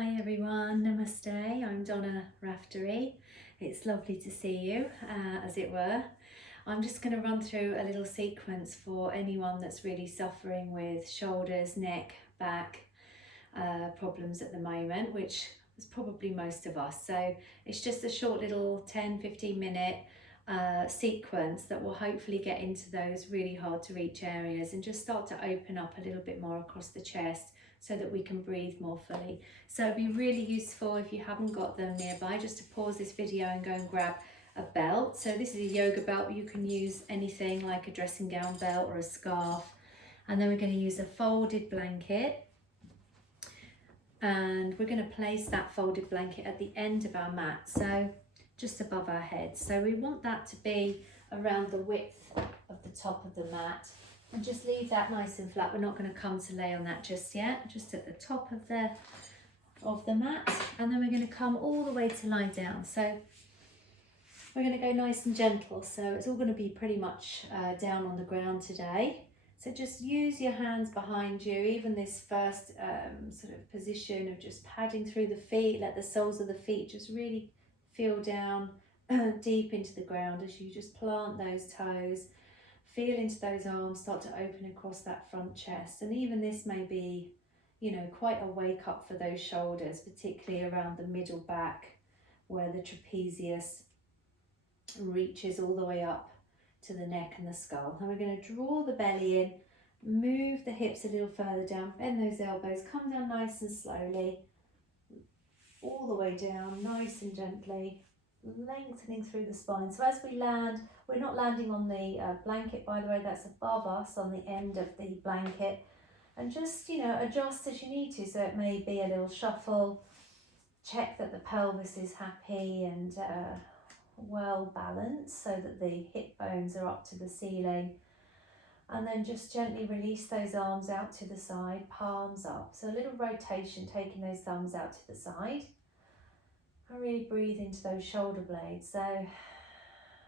Hi everyone, namaste. I'm Donna Raftery. It's lovely to see you, as it were. I'm just going to run through a little sequence for anyone that's really suffering with shoulders, neck, back problems at the moment, which is probably most of us. So it's just a short little 10-15 minute sequence that will hopefully get into those really hard to reach areas and just start to open up a little bit more across the chest so that we can breathe more fully. So it'd be really useful if you haven't got them nearby, just to pause this video and go and grab a belt. So this is a yoga belt, but you can use anything like a dressing gown belt or a scarf. And then we're going to use a folded blanket. And we're going to place that folded blanket at the end of our mat, so just above our heads. So we want that to be around the width of the top of the mat, and just leave that nice and flat. We're not going to come to lay on that just yet, just at the top of the mat. And then we're going to come all the way to lie down. So we're going to go nice and gentle, so it's all going to be pretty much down on the ground today. So just use your hands behind you, even this first sort of position of just padding through the feet. Let the soles of the feet just really feel down deep into the ground as you just plant those toes. Feel into those arms, start to open across that front chest. And even this may be, you know, quite a wake up for those shoulders, particularly around the middle back where the trapezius reaches all the way up to the neck and the skull. And we're going to draw the belly in, move the hips a little further down, bend those elbows, come down nice and slowly, all the way down, nice and gently, lengthening through the spine. So as we land, we're not landing on the blanket, by the way, that's above us on the end of the blanket. And just, you know, adjust as you need to. So it may be a little shuffle, check that the pelvis is happy and well balanced so that the hip bones are up to the ceiling, and then just gently release those arms out to the side, palms up. So a little rotation, taking those thumbs out to the side, and really breathe into those shoulder blades. So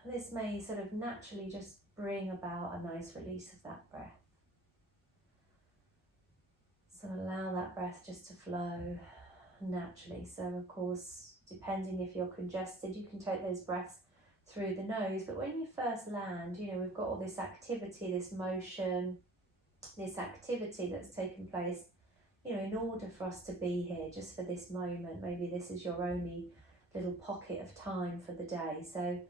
this may sort of naturally just bring about a nice release of that breath. So allow that breath just to flow naturally. So of course, depending if you're congested, you can take those breaths through the nose. But when you first land, you know, we've got all this activity, this motion, this activity that's taken place, you know, in order for us to be here just for this moment. Maybe this is your only little pocket of time for the day. So,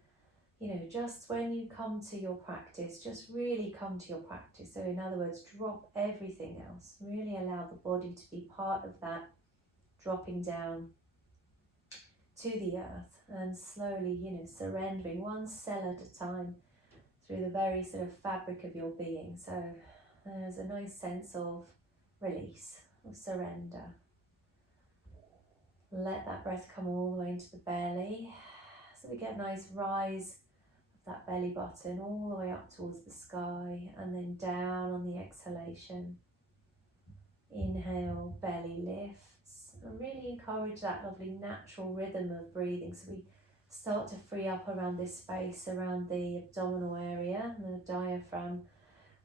you know, just when you come to your practice, just really come to your practice. So in other words, drop everything else. Really allow the body to be part of that dropping down to the earth, and slowly, you know, surrendering one cell at a time through the very sort of fabric of your being. So there's a nice sense of release, of surrender. Let that breath come all the way into the belly. So we get a nice rise of that belly button all the way up towards the sky, and then down on the exhalation. Inhale, belly lifts. And really encourage that lovely natural rhythm of breathing. So we start to free up around this space, around the abdominal area. And the diaphragm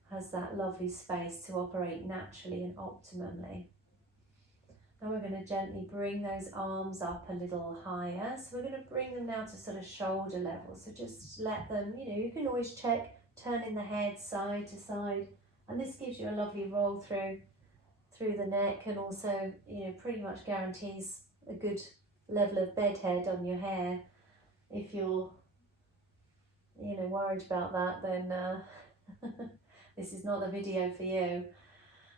has that lovely space to operate naturally and optimally. Now we're going to gently bring those arms up a little higher. So we're going to bring them now to sort of shoulder level. So just let them, you know, you can always check turning the head side to side. And this gives you a lovely roll through the neck, and also, you know, pretty much guarantees a good level of bed head on your hair. If you're, you know, worried about that, then this is not the video for you.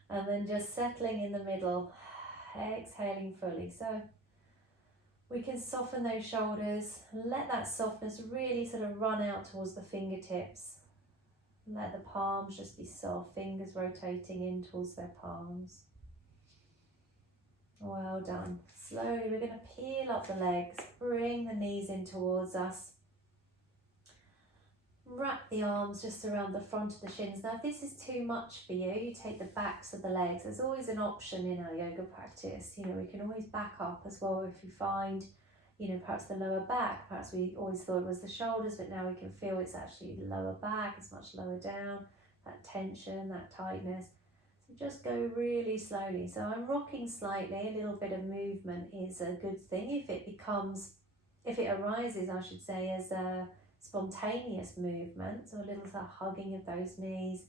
And then just settling in the middle, exhaling fully. So we can soften those shoulders, let that softness really sort of run out towards the fingertips. Let the palms just be soft, fingers rotating in towards their palms. Well done. Slowly we're going to peel up the legs, bring the knees in towards us. Wrap the arms just around the front of the shins. Now if this is too much for you, you take the backs of the legs. There's always an option in our yoga practice. You know, we can always back up as well if you find, you know, perhaps the lower back. Perhaps we always thought it was the shoulders, but now we can feel it's actually the lower back. It's much lower down. That tension, that tightness. Just go really slowly. So I'm rocking slightly. A little bit of movement is a good thing. If it arises, I should say, as a spontaneous movement, so a little sort of hugging of those knees,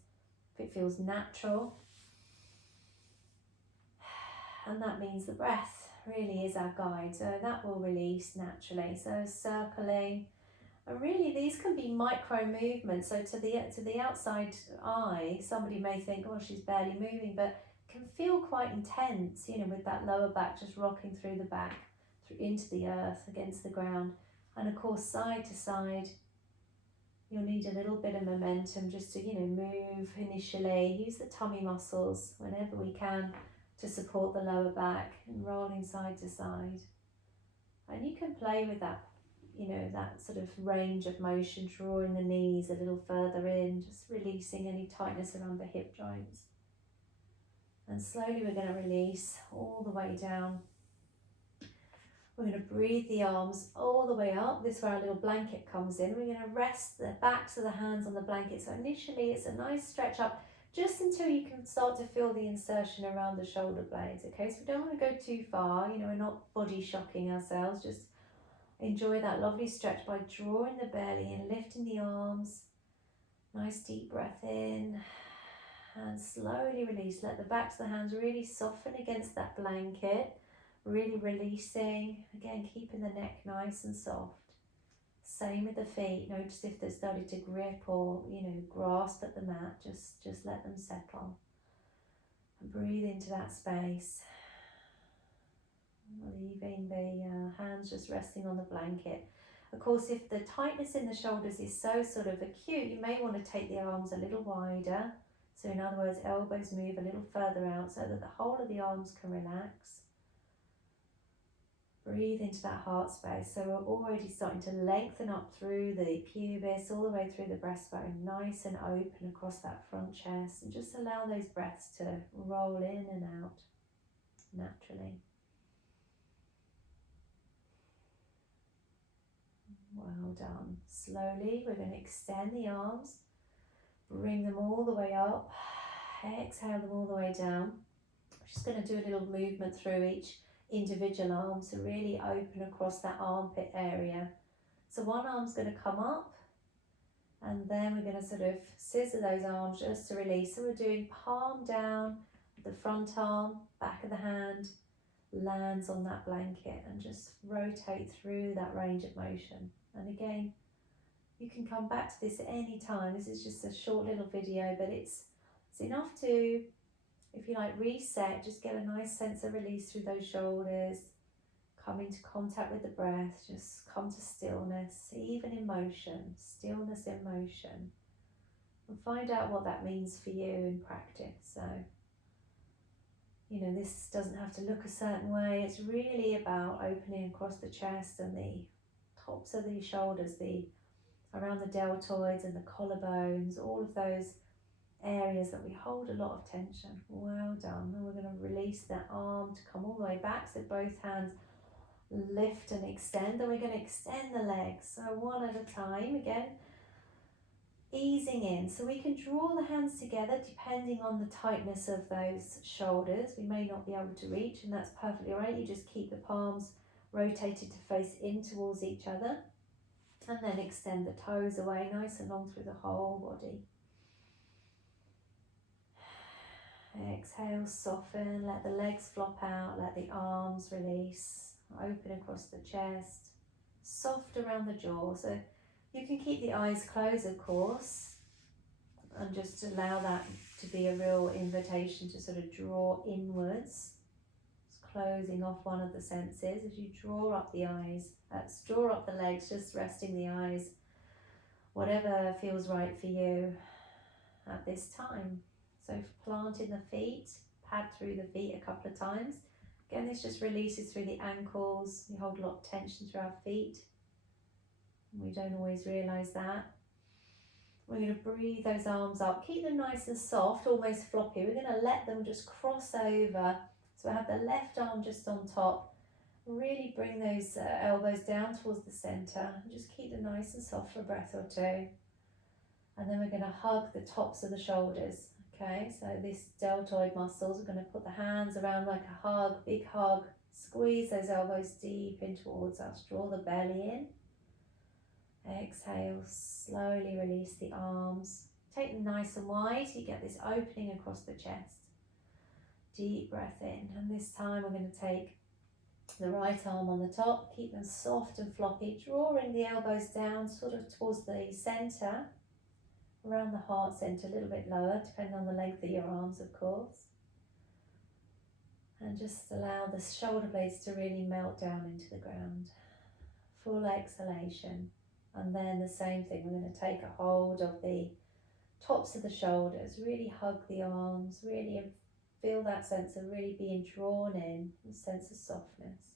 if it feels natural. And that means the breath really is our guide, so that will release naturally. So circling, and really these can be micro movements. So to the outside eye, somebody may think, oh, she's barely moving, but can feel quite intense, you know, with that lower back just rocking through the back, into the earth, against the ground. And of course, side to side, you'll need a little bit of momentum just to, you know, move initially. Use the tummy muscles whenever we can to support the lower back, and rolling side to side. And you can play with that, you know, that sort of range of motion, drawing the knees a little further in, just releasing any tightness around the hip joints. And slowly we're going to release all the way down. We're going to breathe the arms all the way up. This is where our little blanket comes in. We're going to rest the backs of the hands on the blanket. So initially it's a nice stretch up, just until you can start to feel the insertion around the shoulder blades. Okay, so we don't want to go too far. You know, we're not body shocking ourselves. Just enjoy that lovely stretch by drawing the belly and lifting the arms. Nice deep breath in and slowly release. Let the backs of the hands really soften against that blanket. Really releasing, again keeping the neck nice and soft. Same with the feet. Notice if they're starting to grip or, you know, grasp at the mat, just let them settle. And breathe into that space. Leaving the hands just resting on the blanket. Of course, if the tightness in the shoulders is so sort of acute, you may want to take the arms a little wider. So in other words, elbows move a little further out so that the whole of the arms can relax. Breathe into that heart space. So we're already starting to lengthen up through the pubis, all the way through the breastbone, nice and open across that front chest, and just allow those breaths to roll in and out naturally. Well done. Slowly we're going to extend the arms, bring them all the way up, exhale them all the way down. I'm just going to do a little movement through each individual arm to really open across that armpit area. So one arm's going to come up, and then we're going to sort of scissor those arms just to release. So we're doing palm down, the front arm, back of the hand lands on that blanket, and just rotate through that range of motion. And again, you can come back to this at any time. This is just a short little video, but it's enough to, if you like, reset, just get a nice sense of release through those shoulders, come into contact with the breath, just come to stillness, even in motion, stillness in motion, and find out what that means for you in practice. So, you know, this doesn't have to look a certain way. It's really about opening across the chest and the tops of the shoulders, around the deltoids and the collarbones, all of those areas that we hold a lot of tension. Well done. And we're going to release that arm to come all the way back, so both hands lift and extend. Then we're going to extend the legs, so one at a time, again easing in. So we can draw the hands together depending on the tightness of those shoulders. We may not be able to reach, and that's perfectly right. You just keep the palms rotated to face in towards each other, and then extend the toes away nice and long through the whole body. Exhale, soften, let the legs flop out, let the arms release, open across the chest, soft around the jaw. So you can keep the eyes closed, of course, and just allow that to be a real invitation to sort of draw inwards, just closing off one of the senses as you draw up the eyes, draw up the legs, just resting the eyes, whatever feels right for you at this time. So planting the feet, pad through the feet a couple of times. Again, this just releases through the ankles. We hold a lot of tension through our feet. We don't always realise that. We're going to breathe those arms up. Keep them nice and soft, almost floppy. We're going to let them just cross over. So we have the left arm just on top. Really bring those elbows down towards the centre. Just keep them nice and soft for a breath or two. And then we're going to hug the tops of the shoulders. Okay, so this deltoid muscles, we're going to put the hands around like a hug, big hug. Squeeze those elbows deep in towards us. Draw the belly in. Exhale, slowly release the arms. Take them nice and wide. You get this opening across the chest. Deep breath in. And this time we're going to take the right arm on the top. Keep them soft and floppy. Drawing the elbows down sort of towards the centre. Around the heart centre, a little bit lower, depending on the length of your arms, of course. And just allow the shoulder blades to really melt down into the ground. Full exhalation. And then the same thing, we're going to take a hold of the tops of the shoulders, really hug the arms, really feel that sense of really being drawn in, a sense of softness.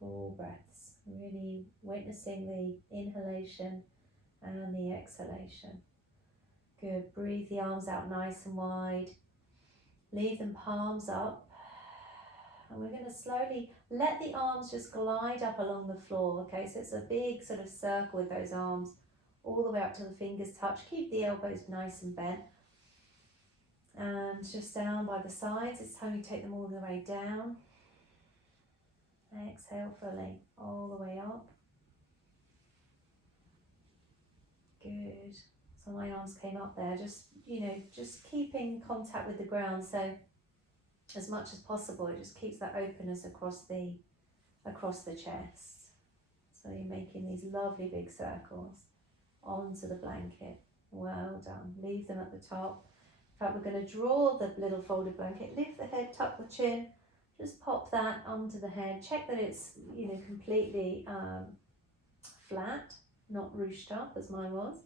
Full breaths, really witnessing the inhalation and the exhalation. Good, breathe the arms out nice and wide. Leave them palms up. And we're going to slowly let the arms just glide up along the floor. Okay, so it's a big sort of circle with those arms all the way up till the fingers touch. Keep the elbows nice and bent. And just down by the sides, it's time you take them all the way down. Exhale fully, all the way up. Good. So my arms came up there, just, just keeping contact with the ground. So as much as possible, it just keeps that openness across the chest. So you're making these lovely big circles onto the blanket. Well done. Leave them at the top. In fact, we're going to draw the little folded blanket. Lift the head, tuck the chin. Just pop that under the head. Check that it's completely flat, not ruched up as mine was.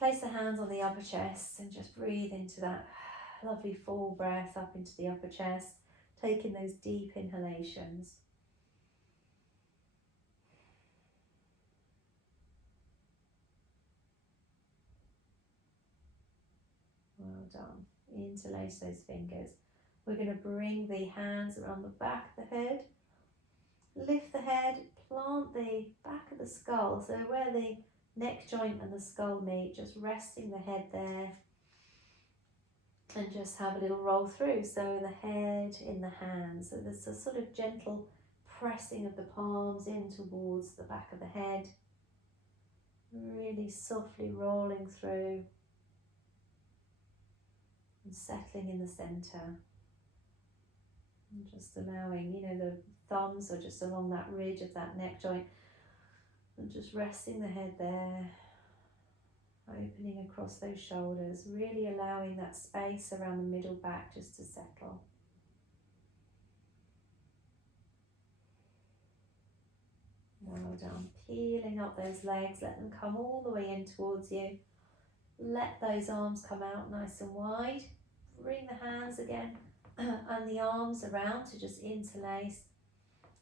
Place the hands on the upper chest and just breathe into that lovely full breath up into the upper chest, taking those deep inhalations. Well done. Interlace those fingers. We're going to bring the hands around the back of the head. Lift the head, plant the back of the skull, so where the neck joint and the skull meet, just resting the head there. And just have a little roll through. So the head in the hands. So there's a sort of gentle pressing of the palms in towards the back of the head. Really softly rolling through. And settling in the centre. And just allowing, the thumbs are just along that ridge of that neck joint. And just resting the head there. Opening across those shoulders, really allowing that space around the middle back just to settle. Well done. Peeling up those legs, let them come all the way in towards you. Let those arms come out nice and wide. Bring the hands again and the arms around to just interlace.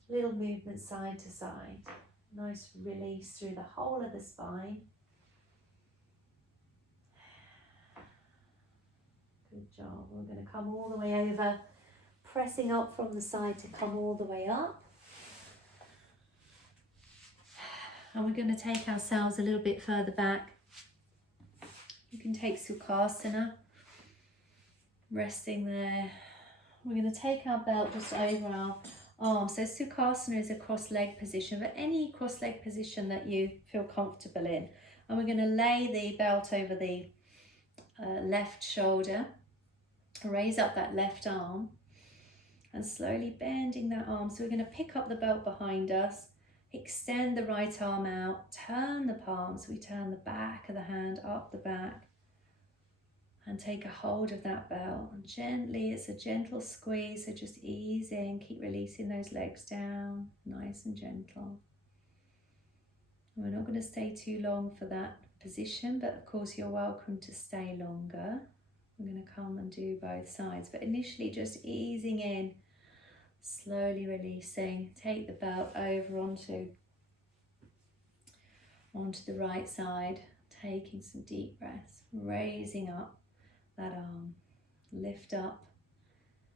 Little movement side to side. Nice release through the whole of the spine. Good job. We're going to come all the way over, pressing up from the side to come all the way up. And we're going to take ourselves a little bit further back. You can take Sukhasana, resting there. We're going to take our belt just over our arms. So Sukhasana is a cross-leg position, but any cross-leg position that you feel comfortable in. And we're going to lay the belt over the left shoulder. Raise up that left arm and slowly bending that arm. So we're going to pick up the belt behind us, extend the right arm out, turn the palms. We turn the back of the hand up the back and take a hold of that belt. And gently, it's a gentle squeeze, so just ease in, keep releasing those legs down, nice and gentle. We're not going to stay too long for that position, but of course you're welcome to stay longer. We're going to come and do both sides, but initially just easing in, slowly releasing. Take the belt over onto the right side, taking some deep breaths, raising up that arm, lift up,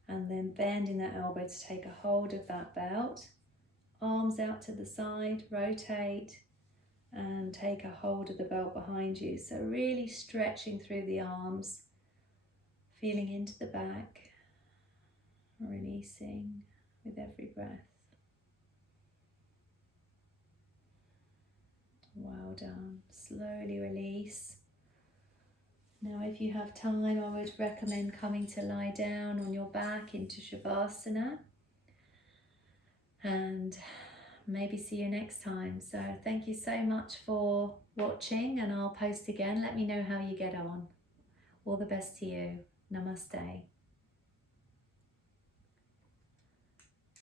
and then bending that elbow to take a hold of that belt. Arms out to the side, rotate, and take a hold of the belt behind you. So really stretching through the arms, feeling into the back, releasing with every breath. Well done. Slowly release. Now if you have time, I would recommend coming to lie down on your back into Shavasana, and maybe see you next time. So thank you so much for watching, and I'll post again. Let me know how you get on. All the best to you. Namaste.